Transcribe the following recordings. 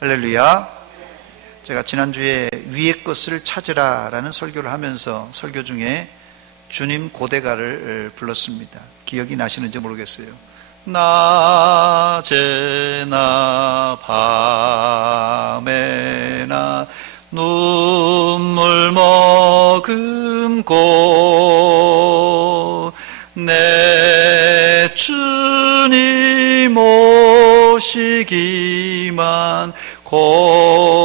할렐루야. 제가 지난주에 위의 것을 찾으라라는 설교를 하면서 설교 중에 주님 고대가를 불렀습니다. 기억이 나시는지 모르겠어요. 낮에나 밤에나 눈물 머금고 내 주님 오시기만 고대합니다.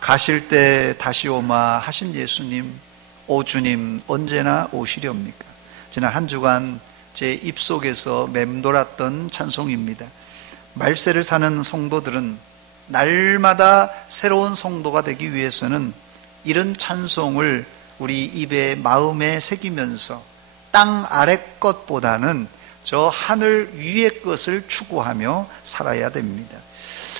가실 때 다시 오마 하신 예수님, 오 주님 언제나 오시렵니까? 지난 한 주간 제 입속에서 맴돌았던 찬송입니다. 말세를 사는 성도들은 날마다 새로운 성도가 되기 위해서는 이런 찬송을 우리 입에 마음에 새기면서 땅 아래 것보다는 저 하늘 위의 것을 추구하며 살아야 됩니다.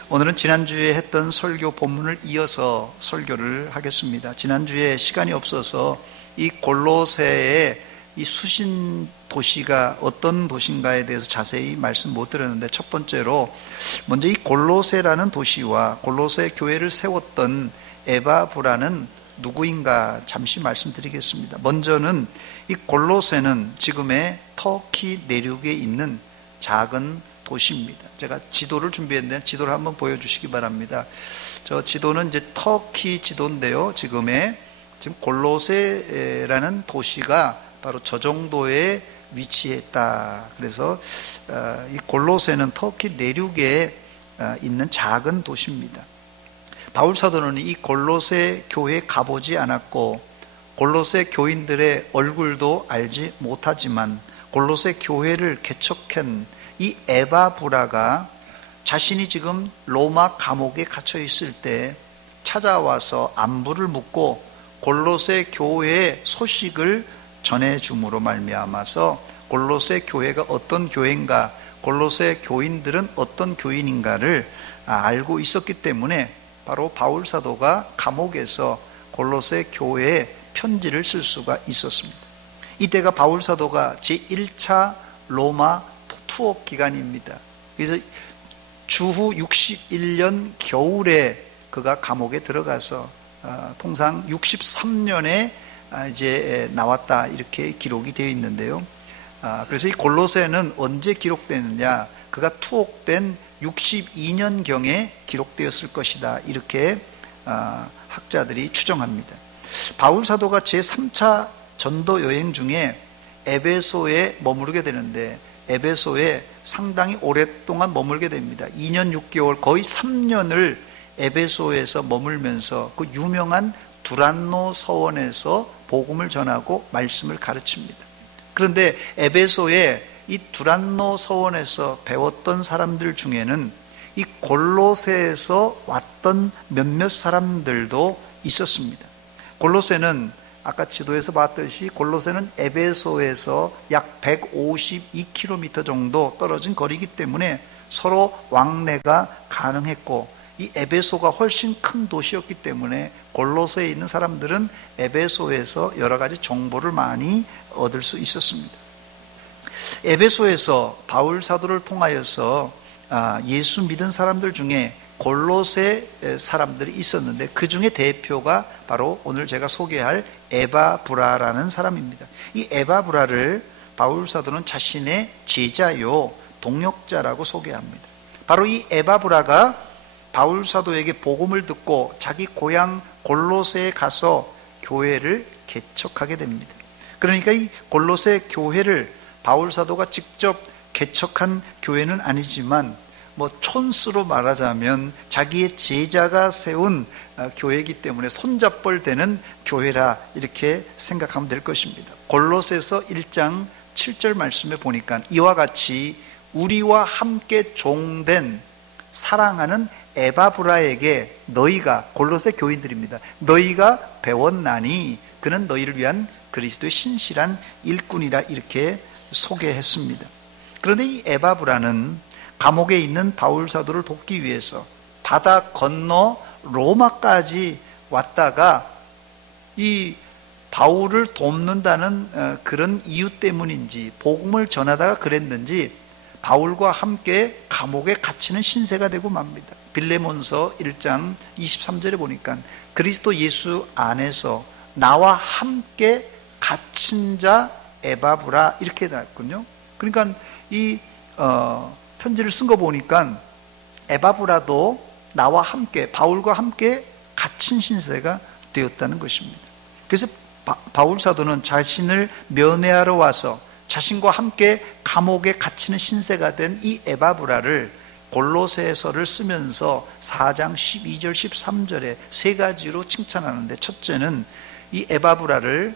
오늘은 지난주에 했던 설교 본문을 이어서 설교를 하겠습니다. 지난주에 시간이 없어서 이 골로새의 이 수신 도시가 어떤 도시인가에 대해서 자세히 말씀 못 드렸는데, 첫 번째로 먼저 이 골로새라는 도시와 골로새 교회를 세웠던 에바브라는 누구인가 잠시 말씀드리겠습니다. 먼저는 이 골로새는 지금의 터키 내륙에 있는 작은 도시입니다. 제가 지도를 준비했는데 지도를 한번 보여주시기 바랍니다. 저 지도는 이제 터키 지도인데요. 지금 골로새라는 도시가 바로 저 정도에 위치했다. 그래서 이 골로새는 터키 내륙에 있는 작은 도시입니다. 바울 사도는 이 골로새 교회에 가보지 않았고 골로새 교인들의 얼굴도 알지 못하지만 골로새 교회를 개척한 이 에바브라가 자신이 지금 로마 감옥에 갇혀 있을 때 찾아와서 안부를 묻고 골로새 교회의 소식을 전해줌으로 말미암아서 골로새 교회가 어떤 교회인가, 골로새 교인들은 어떤 교인인가를 알고 있었기 때문에 바로 바울 사도가 감옥에서 골로새 교회에 편지를 쓸 수가 있었습니다. 이때가 바울 사도가 제1차 로마 투어 기간입니다. 그래서 주후 61년 겨울에 그가 감옥에 들어가서 통상 63년에 이제 나왔다, 이렇게 기록이 되어 있는데요. 그래서 이 골로새는 언제 기록되느냐, 그가 투옥된 62년경에 기록되었을 것이다, 이렇게 학자들이 추정합니다. 바울 사도가 제3차 전도 여행 중에 에베소에 머무르게 되는데 에베소에 상당히 오랫동안 머물게 됩니다. 2년 6개월 거의 3년을 에베소에서 머물면서 그 유명한 두란노 서원에서 복음을 전하고 말씀을 가르칩니다. 그런데 에베소에 이 두란노 서원에서 배웠던 사람들 중에는 이 골로새에서 왔던 몇몇 사람들도 있었습니다. 골로새는 아까 지도에서 봤듯이 골로새는 에베소에서 약 152km 정도 떨어진 거리이기 때문에 서로 왕래가 가능했고, 이 에베소가 훨씬 큰 도시였기 때문에 골로새에 있는 사람들은 에베소에서 여러 가지 정보를 많이 얻을 수 있었습니다. 에베소에서 바울 사도를 통하여서 예수 믿은 사람들 중에 골로새 사람들이 있었는데 그 중에 대표가 바로 오늘 제가 소개할 에바브라라는 사람입니다. 이 에바브라를 바울 사도는 자신의 제자요 동역자라고 소개합니다. 바로 이 에바브라가 바울 사도에게 복음을 듣고 자기 고향 골로새에 가서 교회를 개척하게 됩니다. 그러니까 이 골로새 교회를 바울 사도가 직접 개척한 교회는 아니지만 촌수로 말하자면 자기의 제자가 세운 교회이기 때문에 손잡벌 되는 교회라, 이렇게 생각하면 될 것입니다. 골로새서 1장 7절 말씀에 보니까 이와 같이 우리와 함께 종된 사랑하는 에바브라에게 너희가, 골로새 교인들입니다, 너희가 배웠나니 그는 너희를 위한 그리스도의 신실한 일꾼이라, 이렇게 소개했습니다. 그런데 이 에바브라는 감옥에 있는 바울 사도를 돕기 위해서 바다 건너 로마까지 왔다가 이 바울을 돕는다는 그런 이유 때문인지, 복음을 전하다가 그랬는지 바울과 함께 감옥에 갇히는 신세가 되고 맙니다. 빌레몬서 1장 23절에 보니까 그리스도 예수 안에서 나와 함께 갇힌 자 에바브라 이렇게 나왔군요. 그러니까 이 편지를 쓴 거 보니까 에바브라도 나와 함께, 바울과 함께 갇힌 신세가 되었다는 것입니다. 그래서 바울 사도는 자신을 면회하러 와서 자신과 함께 감옥에 갇히는 신세가 된 이 에바브라를 골로새서를 쓰면서 4장 12절 13절에 세 가지로 칭찬하는데, 첫째는 이 에바브라를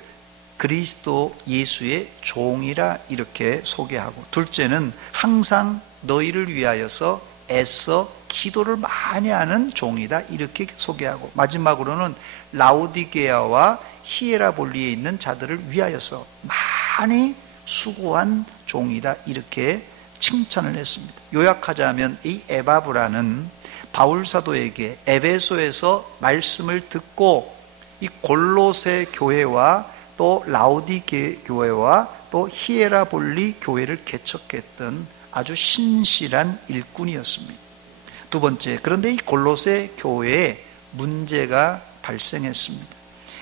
그리스도 예수의 종이라 이렇게 소개하고, 둘째는 항상 너희를 위하여서 애써 기도를 많이 하는 종이다 이렇게 소개하고, 마지막으로는 라오디게아와 히에라볼리에 있는 자들을 위하여서 많이 수고한 종이다 이렇게 칭찬을 했습니다. 요약하자면 이 에바브라는 바울 사도에게 에베소에서 말씀을 듣고 이 골로새 교회와 또 라오디게 교회와 또 히에라볼리 교회를 개척했던 아주 신실한 일꾼이었습니다. 두 번째, 그런데 이 골로새 교회에 문제가 발생했습니다.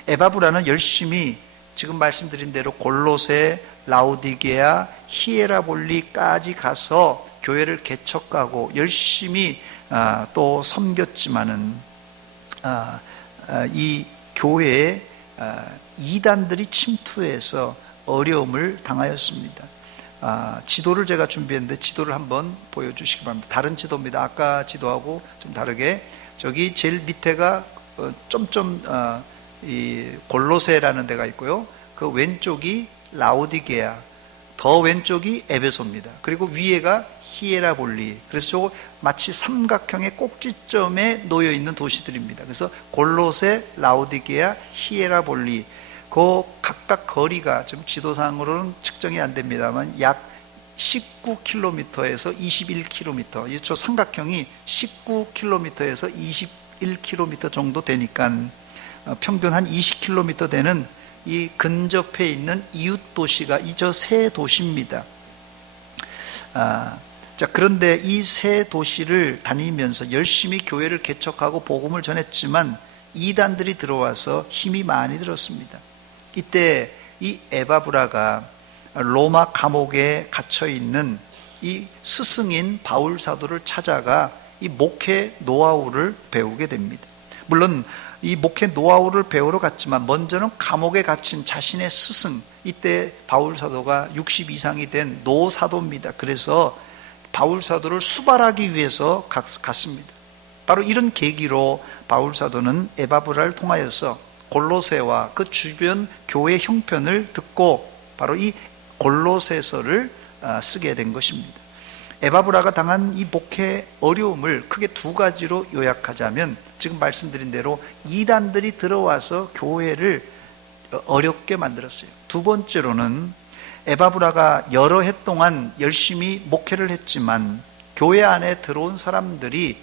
에바브라는 열심히 지금 말씀드린 대로 골로새, 라오디게아, 히에라볼리까지 가서 교회를 개척하고 열심히 또 섬겼지만은 이 교회에 이단들이 침투해서 어려움을 당하였습니다. 지도를 제가 준비했는데 지도를 한번 보여주시기 바랍니다. 다른 지도입니다. 아까 지도하고 좀 다르게 저기 제일 밑에가 이 골로새라는 데가 있고요. 그 왼쪽이 라오디게아, 더 왼쪽이 에베소입니다. 그리고 위에가 히에라볼리. 그래서 저거 마치 삼각형의 꼭지점에 놓여 있는 도시들입니다. 그래서 골로새, 라오디게아, 히에라볼리. 그 각각 거리가 지금 지도상으로는 측정이 안 됩니다만 약 19km에서 21km. 저 삼각형이 19km에서 21km 정도 되니까 평균 한 20km 되는 이 근접해 있는 이웃 도시가 이 저 세 도시입니다. 자, 그런데 이 세 도시를 다니면서 열심히 교회를 개척하고 복음을 전했지만 이단들이 들어와서 힘이 많이 들었습니다. 이때 이 에바브라가 로마 감옥에 갇혀 있는 이 스승인 바울 사도를 찾아가 이 목회 노하우를 배우게 됩니다. 물론 이 목회 노하우를 배우러 갔지만 먼저는 감옥에 갇힌 자신의 스승, 이때 바울 사도가 60 이상이 된 노사도입니다. 그래서 바울 사도를 수발하기 위해서 갔습니다. 바로 이런 계기로 바울 사도는 에바브라를 통하여서 골로새와 그 주변 교회 형편을 듣고 바로 이 골로새서를 쓰게 된 것입니다. 에바브라가 당한 이 목회 어려움을 크게 두 가지로 요약하자면 지금 말씀드린 대로 이단들이 들어와서 교회를 어렵게 만들었어요. 두 번째로는 에바브라가 여러 해 동안 열심히 목회를 했지만 교회 안에 들어온 사람들이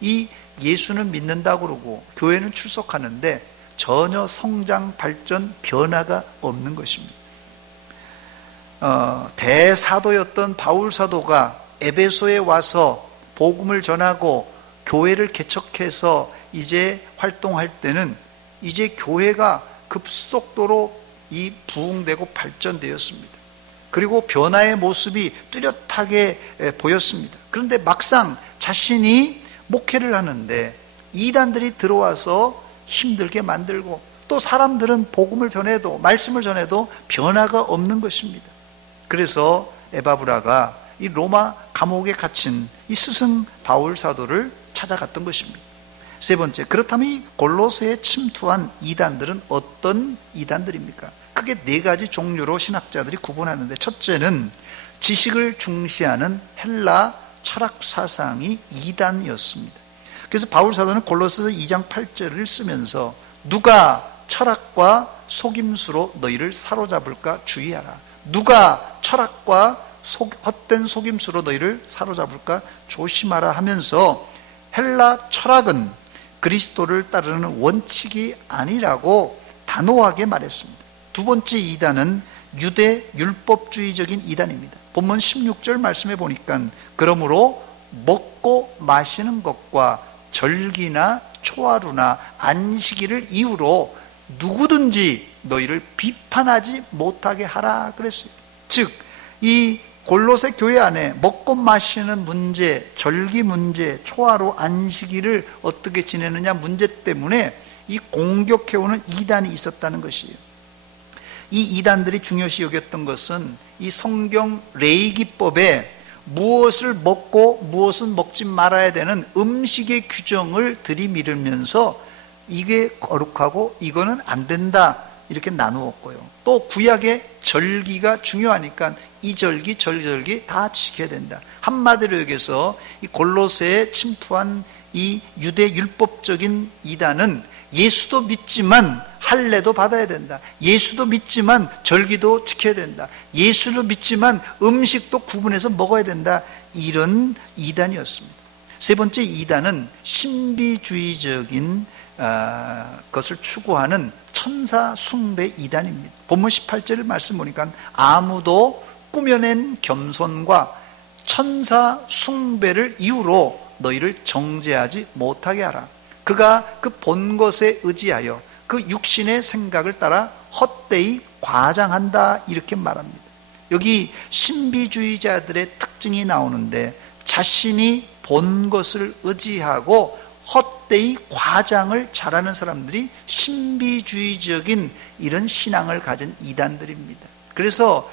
이 예수는 믿는다고 그러고 교회는 출석하는데 전혀 성장, 발전, 변화가 없는 것입니다. 대사도였던 바울 사도가 에베소에 와서 복음을 전하고 교회를 개척해서 이제 활동할 때는 이제 교회가 급속도로 이 부흥되고 발전되었습니다. 그리고 변화의 모습이 뚜렷하게 보였습니다. 그런데 막상 자신이 목회를 하는데 이단들이 들어와서 힘들게 만들고 또 사람들은 복음을 전해도 말씀을 전해도 변화가 없는 것입니다. 그래서 에바브라가 이 로마 감옥에 갇힌 이 스승 바울 사도를 찾아갔던 것입니다. 세 번째, 그렇다면 이 골로새에 침투한 이단들은 어떤 이단들입니까? 크게 네 가지 종류로 신학자들이 구분하는데, 첫째는 지식을 중시하는 헬라 철학 사상이 이단이었습니다. 그래서 바울 사도는 골로새서 2장 8절을 쓰면서 누가 철학과 속임수로 너희를 사로잡을까 주의하라. 누가 철학과 헛된 속임수로 너희를 사로잡을까 조심하라 하면서 헬라 철학은 그리스도를 따르는 원칙이 아니라고 단호하게 말했습니다. 두 번째 이단은 유대 율법주의적인 이단입니다. 본문 16절 말씀해 보니까 그러므로 먹고 마시는 것과 절기나 초하루나 안식일을 이유로 누구든지 너희를 비판하지 못하게 하라 그랬어요. 즉, 이 골로새 교회 안에 먹고 마시는 문제, 절기 문제, 초하루, 안식일을 어떻게 지내느냐 문제 때문에 이 공격해오는 이단이 있었다는 것이에요. 이 이단들이 중요시 여겼던 것은 이 성경 레위기법에 무엇을 먹고 무엇은 먹지 말아야 되는 음식의 규정을 들이밀으면서 이게 거룩하고 이거는 안 된다 이렇게 나누었고요. 또 구약의 절기가 중요하니까 이 절기 저 절기 다 지켜야 된다. 한마디로 여기서 이 골로새에 침투한 이 유대 율법적인 이단은 예수도 믿지만 할례도 받아야 된다. 예수도 믿지만 절기도 지켜야 된다. 예수도 믿지만 음식도 구분해서 먹어야 된다. 이런 이단이었습니다. 세 번째 이단은 신비주의적인 것을 추구하는 천사 숭배 이단입니다. 본문 18절 말씀 보니까 아무도 꾸며낸 겸손과 천사 숭배를 이유로 너희를 정죄하지 못하게 하라. 그가 그 본 것에 의지하여 그 육신의 생각을 따라 헛되이 과장한다 이렇게 말합니다. 여기 신비주의자들의 특징이 나오는데 자신이 본 것을 의지하고 헛되이 과장을 잘하는 사람들이 신비주의적인 이런 신앙을 가진 이단들입니다. 그래서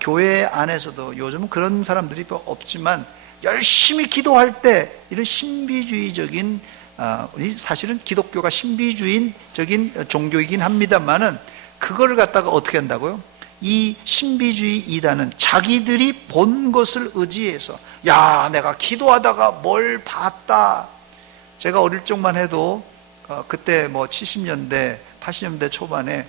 교회 안에서도 요즘은 그런 사람들이 없지만 열심히 기도할 때 이런 신비주의적인 사실은 기독교가 신비주의적인 종교이긴 합니다만은 그거를 갖다가 어떻게 한다고요? 이 신비주의 이단은 자기들이 본 것을 의지해서 야 내가 기도하다가 뭘 봤다. 제가 어릴 적만 해도 그때 뭐 70년대 80년대 초반에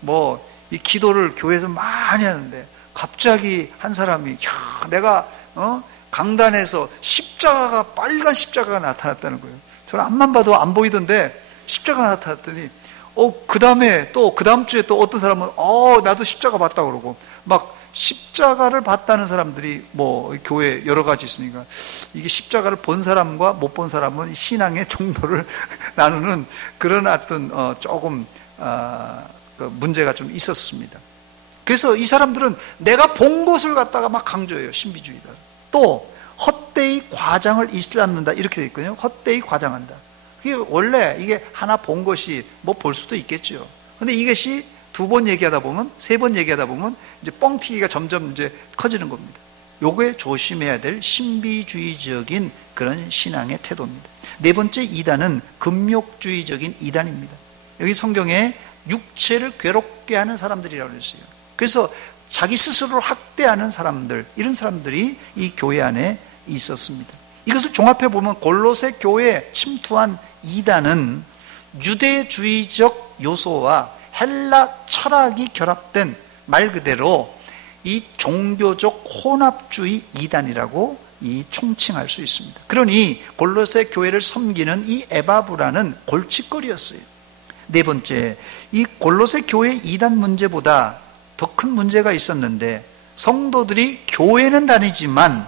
뭐 이 기도를 교회에서 많이 하는데 갑자기 한 사람이 야 내가 강단에서 십자가가 빨간 십자가가 나타났다는 거예요. 저는 앞만 봐도 안 보이던데 십자가가 나타났더니 그 다음에 또 그 다음 주에 또 어떤 사람은 나도 십자가 봤다 그러고 막 십자가를 봤다는 사람들이 뭐 교회 여러 가지 있으니까 이게 십자가를 본 사람과 못 본 사람은 신앙의 정도를 나누는 그런 어떤 조금 그 문제가 좀 있었습니다. 그래서 이 사람들은 내가 본 것을 갖다가 막 강조해요. 신비주의다. 또 헛되이 과장을 일삼는다 이렇게 돼 있거든요. 헛되이 과장한다. 이게 원래 이게 하나 본 것이 뭐 볼 수도 있겠죠. 근데 이것이 두 번 얘기하다 보면 세 번 얘기하다 보면 이제 뻥튀기가 점점 이제 커지는 겁니다. 요거에 조심해야 될 신비주의적인 그런 신앙의 태도입니다. 네 번째 이단은 금욕주의적인 이단입니다. 여기 성경에 육체를 괴롭게 하는 사람들이라고 했어요. 그래서 자기 스스로를 학대하는 사람들, 이런 사람들이 이 교회 안에 있었습니다. 이것을 종합해 보면 골로새 교회에 침투한 이단은 유대주의적 요소와 헬라 철학이 결합된 말 그대로 이 종교적 혼합주의 이단이라고 총칭할 수 있습니다. 그러니 골로새 교회를 섬기는 이 에바브라는 골칫거리였어요. 네 번째, 이 골로새 교회 이단 문제보다 더 큰 문제가 있었는데 성도들이 교회는 다니지만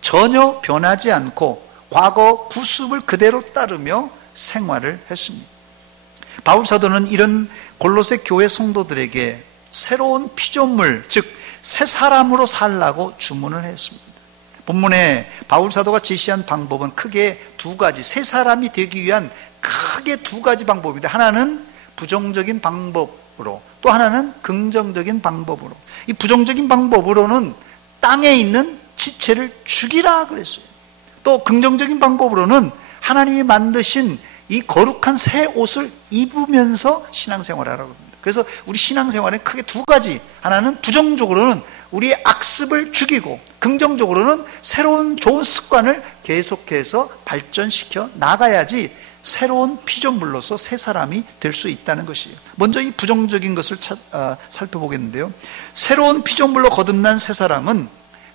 전혀 변하지 않고 과거 구습을 그대로 따르며 생활을 했습니다. 바울 사도는 이런 골로새 교회 성도들에게 새로운 피조물, 즉 새 사람으로 살라고 주문을 했습니다. 본문에 바울 사도가 제시한 방법은 크게 두 가지, 새 사람이 되기 위한 크게 두 가지 방법입니다. 하나는 부정적인 방법으로, 또 하나는 긍정적인 방법으로. 이 부정적인 방법으로는 땅에 있는 지체를 죽이라 그랬어요. 또 긍정적인 방법으로는 하나님이 만드신 이 거룩한 새 옷을 입으면서 신앙생활하라고 합니다. 그래서 우리 신앙생활에 크게 두 가지, 하나는 부정적으로는 우리의 악습을 죽이고 긍정적으로는 새로운 좋은 습관을 계속해서 발전시켜 나가야지 새로운 피조물로서 새 사람이 될 수 있다는 것이에요. 먼저 이 부정적인 것을 살펴보겠는데요. 새로운 피조물로 거듭난 새 사람은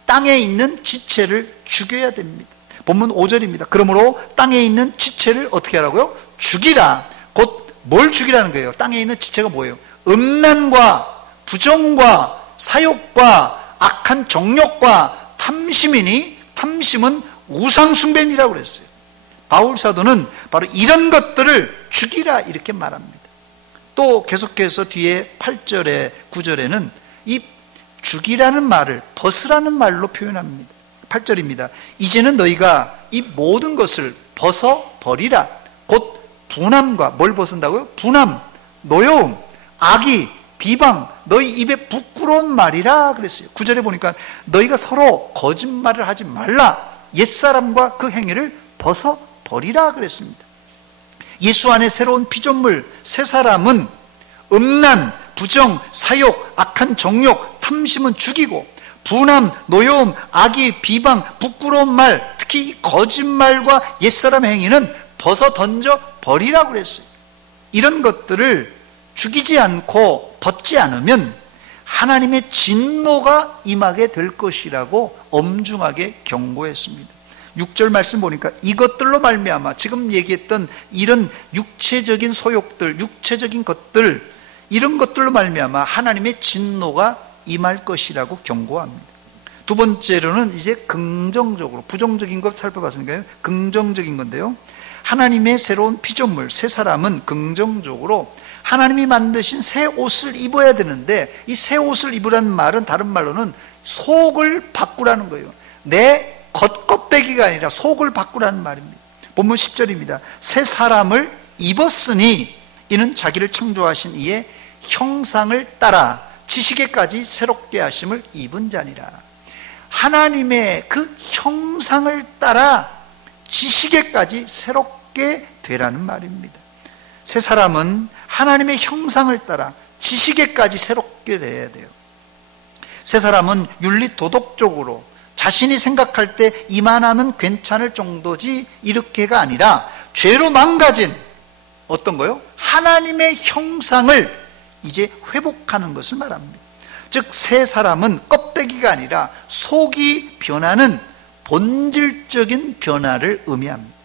땅에 있는 지체를 죽여야 됩니다. 본문 5절입니다. 그러므로 땅에 있는 지체를 어떻게 하라고요? 죽이라. 곧 뭘 죽이라는 거예요? 땅에 있는 지체가 뭐예요? 음란과 부정과 사욕과 악한 정욕과 탐심이니 탐심은 우상숭배니라고 그랬어요. 바울 사도는 바로 이런 것들을 죽이라 이렇게 말합니다. 또 계속해서 뒤에 8절에 9절에는 이 죽이라는 말을 벗으라는 말로 표현합니다. 8절입니다. 이제는 너희가 이 모든 것을 벗어버리라. 곧 분함과 뭘 벗은다고요? 분함, 노여움, 악의, 비방, 너희 입에 부끄러운 말이라 그랬어요. 9절에 보니까 너희가 서로 거짓말을 하지 말라. 옛사람과 그 행위를 벗어버리라 그랬습니다. 예수 안에 새로운 피조물 새 사람은 음란, 부정, 사욕, 악한 정욕, 탐심은 죽이고 분함, 노여움, 악의, 비방, 부끄러운 말, 특히 거짓말과 옛사람의 행위는 벗어 던져 버리라고 그랬어요. 이런 것들을 죽이지 않고 벗지 않으면 하나님의 진노가 임하게 될 것이라고 엄중하게 경고했습니다. 6절 말씀 보니까 이것들로 말미암아 지금 얘기했던 이런 육체적인 소욕들, 육체적인 것들, 이런 것들로 말미암아 하나님의 진노가 임할 것이라고 경고합니다. 두 번째로는 이제 긍정적으로, 부정적인 것 살펴봤으니까요. 긍정적인 건데요. 하나님의 새로운 피조물, 새 사람은 긍정적으로 하나님이 만드신 새 옷을 입어야 되는데, 이 새 옷을 입으라는 말은 다른 말로는 속을 바꾸라는 거예요. 내 겉껍데기가 아니라 속을 바꾸라는 말입니다. 본문 10절입니다. 새 사람을 입었으니 이는 자기를 창조하신 이의 형상을 따라 지식에까지 새롭게 하심을 입은 자니라. 하나님의 그 형상을 따라 지식에까지 새롭게 되라는 말입니다. 새 사람은 하나님의 형상을 따라 지식에까지 새롭게 돼야 돼요. 새 사람은 윤리 도덕적으로 자신이 생각할 때 이만하면 괜찮을 정도지 이렇게가 아니라 죄로 망가진 어떤 거요? 하나님의 형상을 이제 회복하는 것을 말합니다. 즉 새 사람은 껍데기가 아니라 속이 변하는 본질적인 변화를 의미합니다.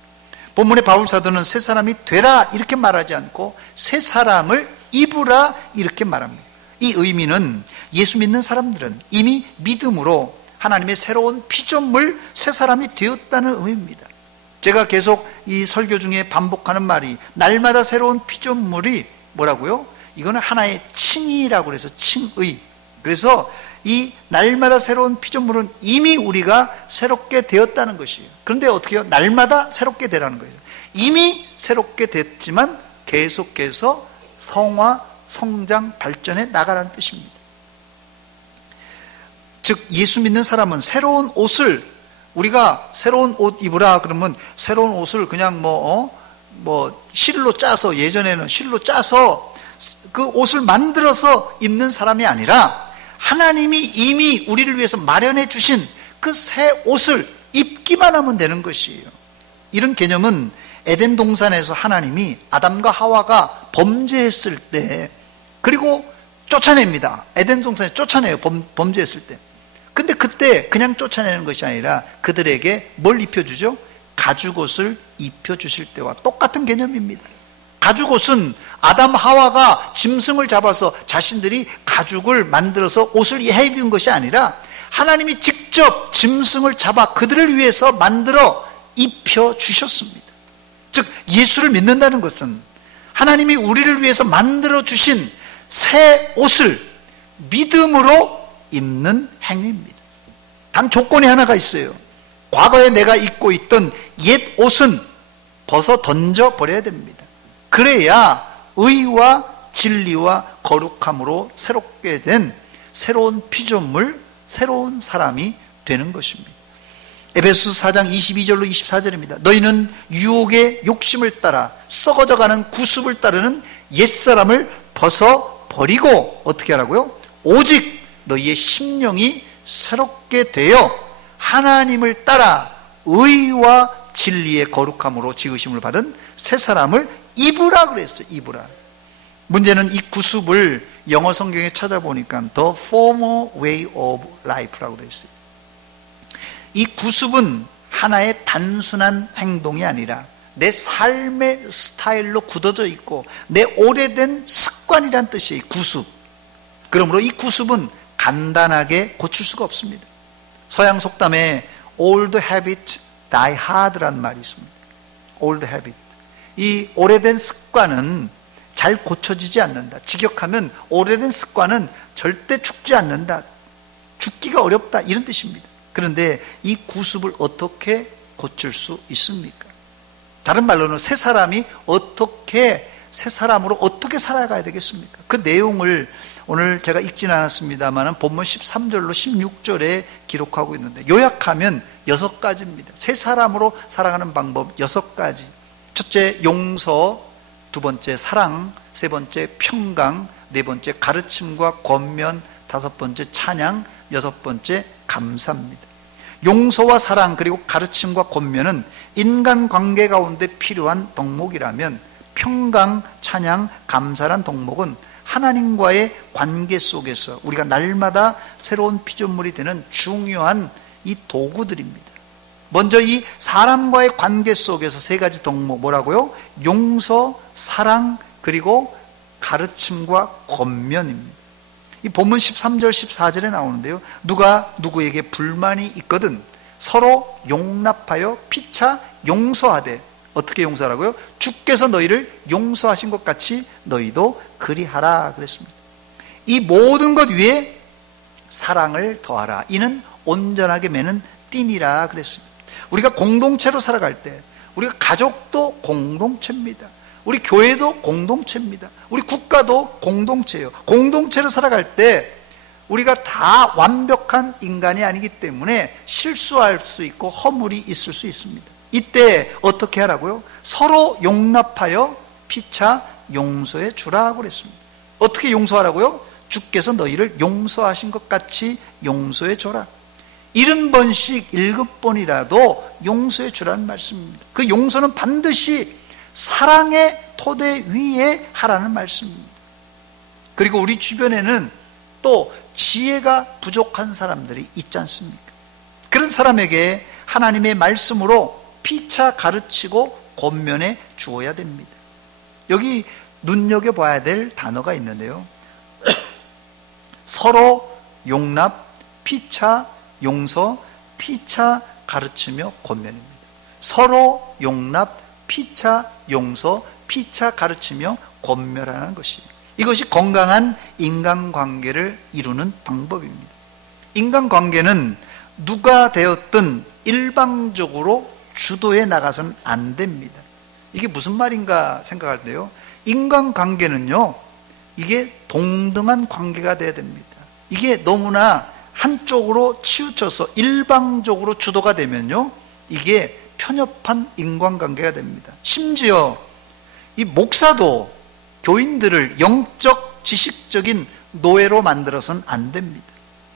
본문의 바울 사도는 새 사람이 되라 이렇게 말하지 않고 새 사람을 입으라 이렇게 말합니다. 이 의미는 예수 믿는 사람들은 이미 믿음으로 하나님의 새로운 피조물 새 사람이 되었다는 의미입니다. 제가 계속 이 설교 중에 반복하는 말이 날마다 새로운 피조물이 뭐라고요? 이거는 하나의 칭의라고 해서 칭의. 그래서 이 날마다 새로운 피조물은 이미 우리가 새롭게 되었다는 것이에요. 그런데 어떻게 해요? 날마다 새롭게 되라는 거예요. 이미 새롭게 됐지만 계속해서 성화, 성장, 발전해 나가라는 뜻입니다. 즉 예수 믿는 사람은 새로운 옷을, 우리가 새로운 옷 입으라 그러면 새로운 옷을 그냥 실로 짜서, 예전에는 실로 짜서 그 옷을 만들어서 입는 사람이 아니라 하나님이 이미 우리를 위해서 마련해 주신 그 새 옷을 입기만 하면 되는 것이에요. 이런 개념은 에덴 동산에서 하나님이 아담과 하와가 범죄했을 때, 그리고 쫓아냅니다. 에덴 동산에 쫓아내요. 범죄했을 때. 근데 그때 그냥 쫓아내는 것이 아니라 그들에게 뭘 입혀주죠? 가죽옷을 입혀주실 때와 똑같은 개념입니다. 가죽옷은 아담 하와가 짐승을 잡아서 자신들이 가죽을 만들어서 옷을 해입은 것이 아니라 하나님이 직접 짐승을 잡아 그들을 위해서 만들어 입혀주셨습니다. 즉 예수를 믿는다는 것은 하나님이 우리를 위해서 만들어 주신 새 옷을 믿음으로 입는 행위입니다. 단 조건이 하나가 있어요. 과거에 내가 입고 있던 옛 옷은 벗어 던져 버려야 됩니다. 그래야 의와 진리와 거룩함으로 새롭게 된 새로운 피조물, 새로운 사람이 되는 것입니다. 에베소서 4장 22절로 24절입니다. 너희는 유혹의 욕심을 따라 썩어져가는 구습을 따르는 옛사람을 벗어버리고 어떻게 하라고요? 오직 너희의 심령이 새롭게 되어 하나님을 따라 의와 진리의 거룩함으로 지으심을 받은 새 사람을 입으라 그랬어요. 입으라. 문제는 이 구습을 영어 성경에 찾아보니까 The former way of life라고 그랬어요. 이 구습은 하나의 단순한 행동이 아니라 내 삶의 스타일로 굳어져 있고 내 오래된 습관이란 뜻이에요. 구습. 그러므로 이 구습은 간단하게 고칠 수가 없습니다. 서양 속담에 old habit die hard라는 말이 있습니다. old habit. 이 오래된 습관은 잘 고쳐지지 않는다. 직역하면 오래된 습관은 절대 죽지 않는다. 죽기가 어렵다. 이런 뜻입니다. 그런데 이 구습을 어떻게 고칠 수 있습니까? 다른 말로는 새 사람이 새 사람으로 어떻게 살아가야 되겠습니까? 그 내용을 오늘 제가 읽지는 않았습니다만 본문 13절로 16절에 기록하고 있는데 요약하면 6가지입니다. 새 사람으로 살아가는 방법 6가지. 첫째, 용서. 두 번째, 사랑. 세 번째, 평강. 네 번째, 가르침과 권면. 다섯 번째, 찬양. 여섯 번째, 감사입니다. 용서와 사랑 그리고 가르침과 권면은 인간관계 가운데 필요한 덕목이라면 평강, 찬양, 감사란 덕목은 하나님과의 관계 속에서 우리가 날마다 새로운 피조물이 되는 중요한 이 도구들입니다. 먼저 이 사람과의 관계 속에서 3가지 덕목 뭐라고요? 용서, 사랑, 그리고 가르침과 권면입니다. 이 본문 13절 14절에 나오는데요, 누가 누구에게 불만이 있거든 서로 용납하여 피차 용서하되. 어떻게 용서하라고요? 주께서 너희를 용서하신 것 같이 너희도 그리하라 그랬습니다. 이 모든 것 위에 사랑을 더하라. 이는 온전하게 매는 띠니라 그랬습니다. 우리가 공동체로 살아갈 때 우리가 가족도 공동체입니다. 우리 교회도 공동체입니다. 우리 국가도 공동체예요. 공동체로 살아갈 때 우리가 다 완벽한 인간이 아니기 때문에 실수할 수 있고 허물이 있을 수 있습니다. 이때 어떻게 하라고요? 서로 용납하여 피차 용서해 주라고 그랬습니다. 어떻게 용서하라고요? 주께서 너희를 용서하신 것 같이 용서해 줘라. 70번씩 7번이라도 용서해 주라는 말씀입니다. 그 용서는 반드시 사랑의 토대 위에 하라는 말씀입니다. 그리고 우리 주변에는 또 지혜가 부족한 사람들이 있지 않습니까? 그런 사람에게 하나님의 말씀으로 피차 가르치고 권면해 주어야 됩니다. 여기 눈여겨봐야 될 단어가 있는데요, 서로 용납, 피차 용서, 피차 가르치며 권면입니다. 서로 용납, 피차 용서, 피차 가르치며 권면하는 것이, 이것이 건강한 인간관계를 이루는 방법입니다. 인간관계는 누가 되었든 일방적으로 주도해 나가서는 안 됩니다. 이게 무슨 말인가 생각할 때요, 인간관계는요, 이게 동등한 관계가 돼야 됩니다. 이게 너무나 한쪽으로 치우쳐서 일방적으로 주도가 되면요, 이게 편협한 인간관계가 됩니다. 심지어 이 목사도 교인들을 영적 지식적인 노예로 만들어서는 안 됩니다.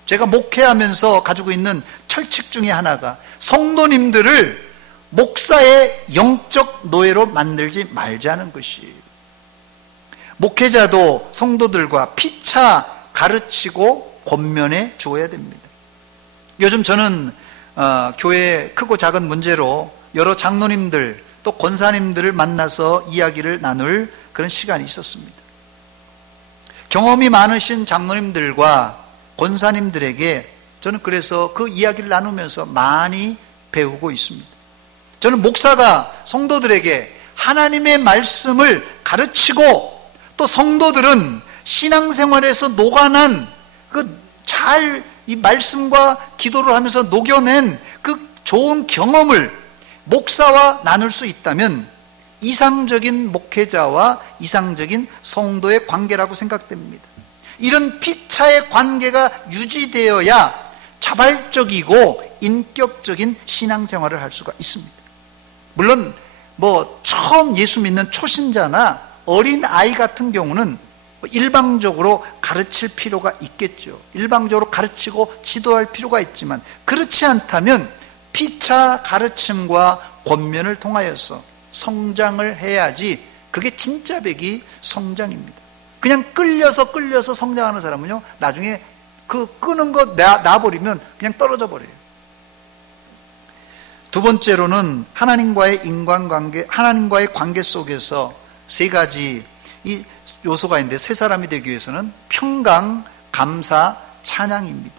제가 목회하면서 가지고 있는 철칙 중에 하나가 성도님들을 목사의 영적 노예로 만들지 말자는 것이에요. 목회자도 성도들과 피차 가르치고 권면해 주어야 됩니다. 요즘 저는 교회 크고 작은 문제로 여러 장로님들 또 권사님들을 만나서 이야기를 나눌 그런 시간이 있었습니다. 경험이 많으신 장로님들과 권사님들에게 저는 그래서 그 이야기를 나누면서 많이 배우고 있습니다. 저는 목사가 성도들에게 하나님의 말씀을 가르치고 또 성도들은 신앙생활에서 녹아난 이 말씀과 기도를 하면서 녹여낸 그 좋은 경험을 목사와 나눌 수 있다면 이상적인 목회자와 이상적인 성도의 관계라고 생각됩니다. 이런 피차의 관계가 유지되어야 자발적이고 인격적인 신앙생활을 할 수가 있습니다. 물론 처음 예수 믿는 초신자나 어린 아이 같은 경우는 일방적으로 가르칠 필요가 있겠죠. 일방적으로 가르치고 지도할 필요가 있지만 그렇지 않다면 피차 가르침과 권면을 통하여서 성장을 해야지 그게 진짜 배기 성장입니다. 그냥 끌려서 성장하는 사람은요, 나중에 그 끄는 거 놔버리면 그냥 떨어져 버려요. 두 번째로는 하나님과의 인간관계, 하나님과의 관계 속에서 3가지 이 요소가 있는데, 새 사람이 되기 위해서는 평강, 감사, 찬양입니다.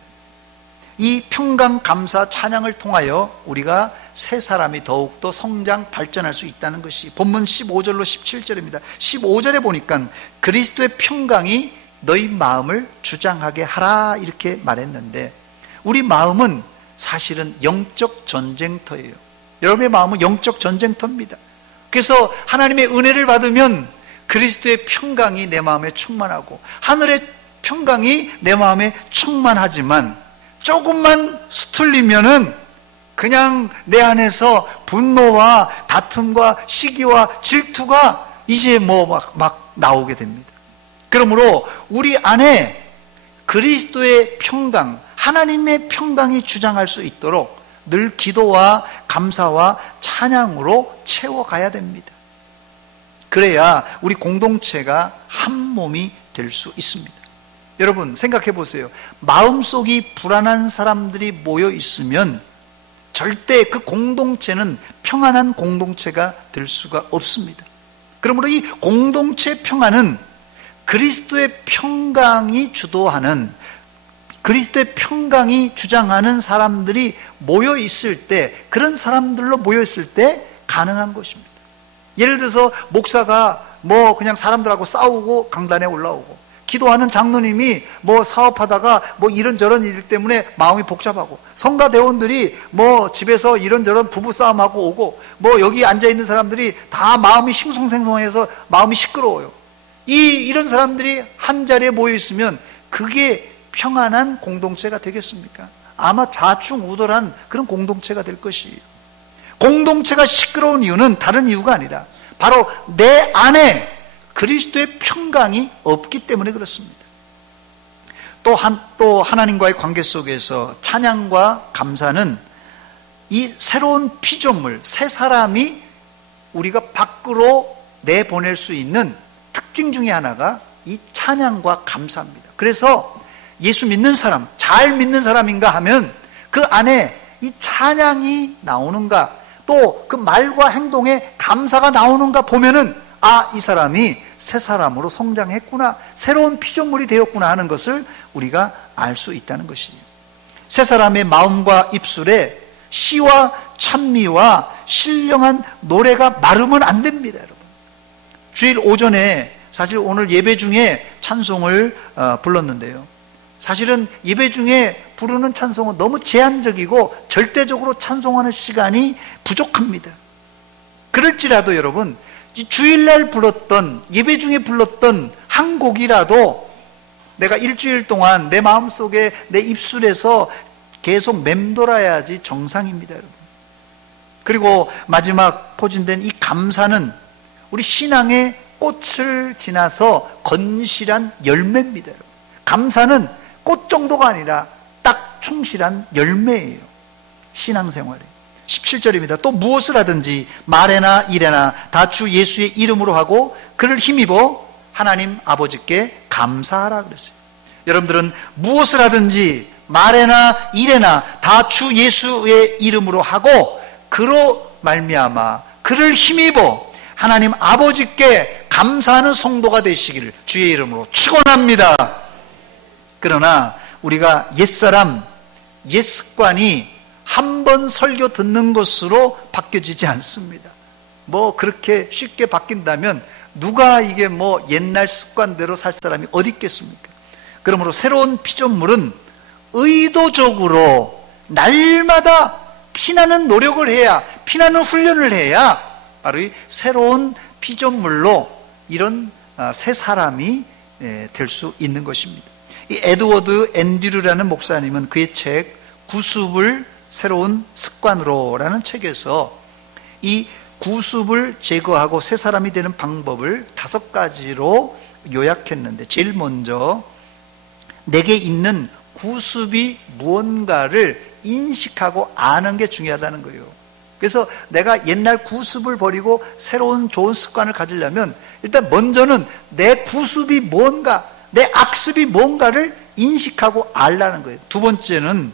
이 평강, 감사, 찬양을 통하여 우리가 새 사람이 더욱더 성장, 발전할 수 있다는 것이 본문 15절로 17절입니다. 15절에 보니까 그리스도의 평강이 너희 마음을 주장하게 하라 이렇게 말했는데, 우리 마음은 사실은 영적 전쟁터예요. 여러분의 마음은 영적 전쟁터입니다. 그래서 하나님의 은혜를 받으면 그리스도의 평강이 내 마음에 충만하고 하늘의 평강이 내 마음에 충만하지만, 조금만 수틀리면은 그냥 내 안에서 분노와 다툼과 시기와 질투가 이제 막 나오게 됩니다. 그러므로 우리 안에 그리스도의 평강, 하나님의 평강이 주장할 수 있도록 늘 기도와 감사와 찬양으로 채워가야 됩니다. 그래야 우리 공동체가 한 몸이 될 수 있습니다. 여러분 생각해 보세요. 마음속이 불안한 사람들이 모여 있으면 절대 그 공동체는 평안한 공동체가 될 수가 없습니다. 그러므로 이 공동체 평안은 그리스도의 평강이 주도하는, 그리스도의 평강이 주장하는 사람들이 모여 있을 때, 그런 사람들로 모여 있을 때 가능한 것입니다. 예를 들어서 목사가 그냥 사람들하고 싸우고 강단에 올라오고, 기도하는 장로님이 사업하다가 이런저런 일 때문에 마음이 복잡하고, 성가대원들이 집에서 이런저런 부부싸움하고 오고, 여기 앉아있는 사람들이 다 마음이 싱숭생숭해서 마음이 시끄러워요. 이런 사람들이 한 자리에 모여 있으면 그게 평안한 공동체가 되겠습니까? 아마 좌충우돌한 그런 공동체가 될 것이에요. 공동체가 시끄러운 이유는 다른 이유가 아니라 바로 내 안에 그리스도의 평강이 없기 때문에 그렇습니다. 또 하나님과의 관계 속에서 찬양과 감사는 이 새로운 피조물, 새 사람이 우리가 밖으로 내보낼 수 있는 특징 중에 하나가 이 찬양과 감사입니다. 그래서 예수 믿는 사람, 잘 믿는 사람인가 하면 그 안에 이 찬양이 나오는가, 또 그 말과 행동에 감사가 나오는가 보면은 이 사람이 새 사람으로 성장했구나, 새로운 피조물이 되었구나 하는 것을 우리가 알 수 있다는 것이에요. 새 사람의 마음과 입술에 시와 찬미와 신령한 노래가 마르면 안 됩니다, 여러분. 주일 오전에 사실 오늘 예배 중에 찬송을 불렀는데요. 사실은 예배 중에 부르는 찬송은 너무 제한적이고 절대적으로 찬송하는 시간이 부족합니다. 그럴지라도 여러분, 주일날 불렀던, 예배 중에 불렀던 한 곡이라도 내가 일주일 동안 내 마음속에, 내 입술에서 계속 맴돌아야지 정상입니다, 여러분. 그리고 마지막 포진된 이 감사는 우리 신앙의 꽃을 지나서 건실한 열매입니다, 여러분. 감사는 꽃 정도가 아니라 딱 충실한 열매예요, 신앙생활에. 17절입니다. 또 무엇을 하든지 말에나 일에나 다 주 예수의 이름으로 하고 그를 힘입어 하나님 아버지께 감사하라 그랬어요. 여러분들은 무엇을 하든지 말에나 일에나 다 주 예수의 이름으로 하고 그로 말미암아 그를 힘입어 하나님 아버지께 감사하는 성도가 되시기를 주의 이름으로 축원합니다. 그러나 우리가 옛사람, 옛습관이 한 번 설교 듣는 것으로 바뀌어지지 않습니다. 그렇게 쉽게 바뀐다면 누가 이게 옛날 습관대로 살 사람이 어디 있겠습니까? 그러므로 새로운 피조물은 의도적으로 날마다 피나는 노력을 해야, 피나는 훈련을 해야 바로 이 새로운 피조물로 이런 새 사람이 될 수 있는 것입니다. 이 에드워드 앤드류라는 목사님은 그의 책 구습을 새로운 습관으로라는 책에서 이 구습을 제거하고 새 사람이 되는 방법을 5가지로 요약했는데, 제일 먼저 내게 있는 구습이 무언가를 인식하고 아는 게 중요하다는 거예요. 그래서 내가 옛날 구습을 버리고 새로운 좋은 습관을 가지려면 일단 먼저는 내 구습이 뭔가, 내 악습이 뭔가를 인식하고 알라는 거예요. 두 번째는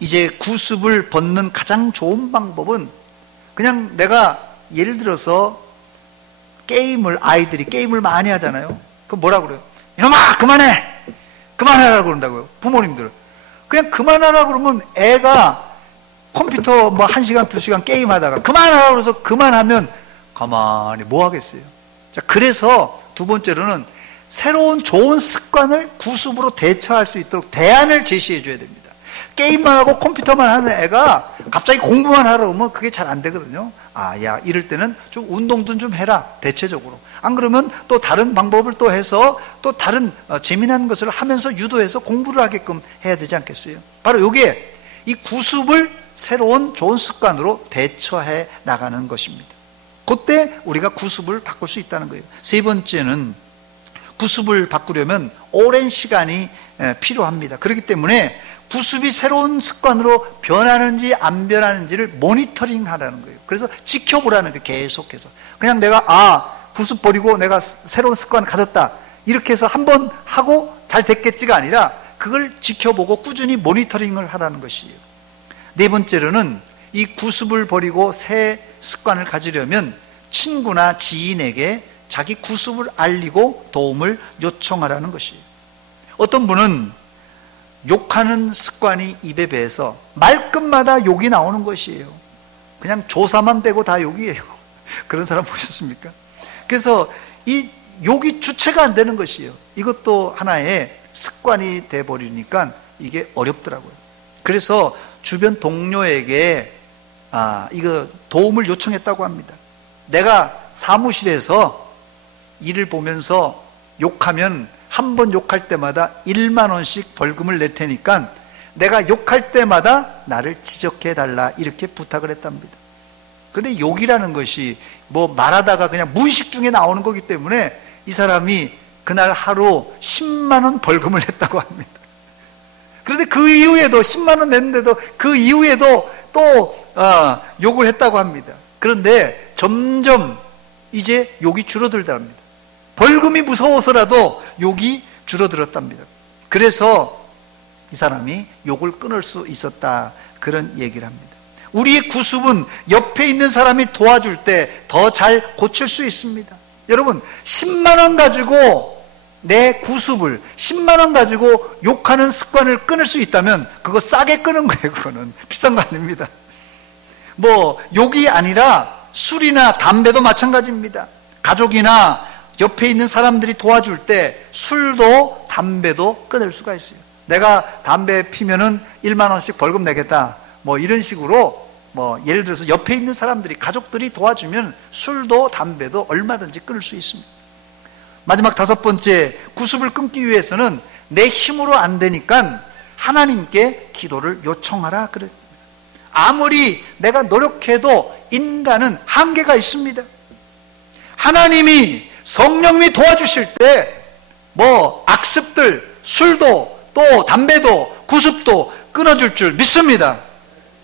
이제 구습을 벗는 가장 좋은 방법은 그냥 내가 예를 들어서 아이들이 게임을 많이 하잖아요. 그럼 뭐라 그래요? 이놈아 그만해! 그만하라고 그런다고요. 부모님들은. 그냥 그만하라고 그러면 애가 컴퓨터 뭐 1시간, 2시간 게임하다가 그만하라고 그래서 그만하면 가만히 뭐 하겠어요. 자, 그래서 두 번째로는 새로운 좋은 습관을 구습으로 대처할 수 있도록 대안을 제시해 줘야 됩니다. 게임만 하고 컴퓨터만 하는 애가 갑자기 공부만 하라 그러면 그게 잘 안 되거든요. 아, 야, 이럴 때는 좀 운동도 좀 해라, 대체적으로. 안 그러면 또 다른 방법을 또 해서 또 다른 재미난 것을 하면서 유도해서 공부를 하게끔 해야 되지 않겠어요? 바로 이게 이 구습을 새로운 좋은 습관으로 대처해 나가는 것입니다. 그때 우리가 구습을 바꿀 수 있다는 거예요. 세 번째는 구습을 바꾸려면 오랜 시간이 필요합니다. 그렇기 때문에 구습이 새로운 습관으로 변하는지 안 변하는지를 모니터링 하라는 거예요. 그래서 지켜보라는 거예요. 계속해서. 그냥 내가 구습 버리고 내가 새로운 습관을 가졌다, 이렇게 해서 한번 하고 잘 됐겠지가 아니라 그걸 지켜보고 꾸준히 모니터링을 하라는 것이에요. 네 번째로는 이 구습을 버리고 새 습관을 가지려면 친구나 지인에게 자기 구습을 알리고 도움을 요청하라는 것이에요. 어떤 분은 욕하는 습관이 입에 배서 말끝마다 욕이 나오는 것이에요. 그냥 조사만 빼고 다 욕이에요. 그런 사람 보셨습니까? 그래서 이 욕이 주체가 안 되는 것이에요. 이것도 하나의 습관이 돼버리니까 이게 어렵더라고요. 그래서 주변 동료에게 이거 도움을 요청했다고 합니다. 내가 사무실에서 일을 보면서 욕하면 한 번 욕할 때마다 1만 원씩 벌금을 낼 테니까 내가 욕할 때마다 나를 지적해달라, 이렇게 부탁을 했답니다. 근데 욕이라는 것이 뭐 말하다가 그냥 무의식 중에 나오는 거기 때문에 이 사람이 그날 하루 10만 원 벌금을 냈다고 합니다. 그런데 그 이후에도 10만 원 냈는데도 그 이후에도 또 욕을 했다고 합니다. 그런데 점점 이제 욕이 줄어들다 합니다. 벌금이 무서워서라도 욕이 줄어들었답니다. 그래서 이 사람이 욕을 끊을 수 있었다, 그런 얘기를 합니다. 우리의 구습은 옆에 있는 사람이 도와줄 때 더 잘 고칠 수 있습니다. 여러분, 10만 원 가지고 내 구습을 10만 원 가지고 욕하는 습관을 끊을 수 있다면 그거 싸게 끊은 거예요. 그거는 비싼 거 아닙니다. 뭐 욕이 아니라 술이나 담배도 마찬가지입니다. 가족이나 옆에 있는 사람들이 도와줄 때 술도 담배도 끊을 수가 있어요. 내가 담배 피면은 1만 원씩 벌금 내겠다, 뭐 이런 식으로, 뭐 예를 들어서 옆에 있는 사람들이, 가족들이 도와주면 술도 담배도 얼마든지 끊을 수 있습니다. 마지막 다섯 번째, 구습을 끊기 위해서는 내 힘으로 안 되니까 하나님께 기도를 요청하라 그래요. 아무리 내가 노력해도 인간은 한계가 있습니다. 하나님이, 성령님이 도와주실 때 뭐 악습들, 술도 또 담배도 구습도 끊어줄 줄 믿습니다.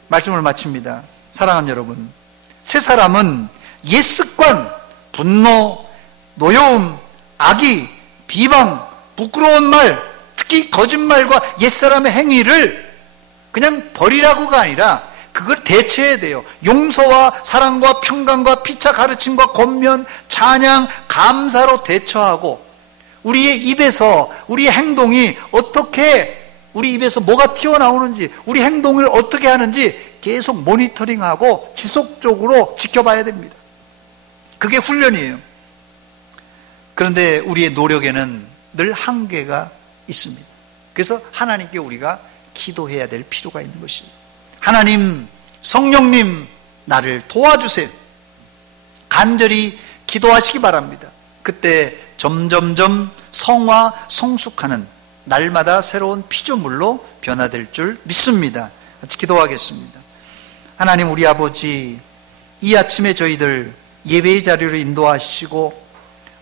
말씀을 마칩니다. 사랑하는 여러분, 세 사람은 옛 습관, 분노, 노여움, 악의, 비방, 부끄러운 말, 특히 거짓말과 옛사람의 행위를 그냥 버리라고가 아니라 그걸 대체해야 돼요. 용서와 사랑과 평강과 피차 가르침과 권면, 찬양, 감사로 대처하고, 우리의 입에서 우리의 행동이 어떻게, 우리 입에서 뭐가 튀어나오는지, 우리 행동을 어떻게 하는지 계속 모니터링하고 지속적으로 지켜봐야 됩니다. 그게 훈련이에요. 그런데 우리의 노력에는 늘 한계가 있습니다. 그래서 하나님께 우리가 기도해야 될 필요가 있는 것입니다. 하나님, 성령님, 나를 도와주세요. 간절히 기도하시기 바랍니다. 그때 점점점 성화, 성숙하는 날마다 새로운 피조물로 변화될 줄 믿습니다. 같이 기도하겠습니다. 하나님, 우리 아버지, 이 아침에 저희들 예배의 자리로 인도하시고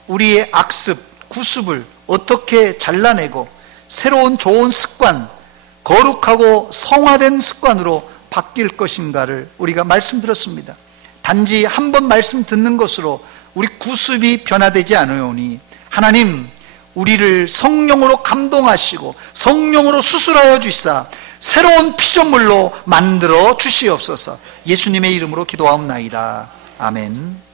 우리의 악습, 구습을 어떻게 잘라내고 새로운 좋은 습관, 거룩하고 성화된 습관으로 바뀔 것인가를 우리가 말씀드렸습니다. 단지 한 번 말씀 듣는 것으로 우리 구습이 변화되지 않으오니 하나님, 우리를 성령으로 감동하시고 성령으로 수술하여 주시사 새로운 피조물로 만들어 주시옵소서. 예수님의 이름으로 기도하옵나이다. 아멘.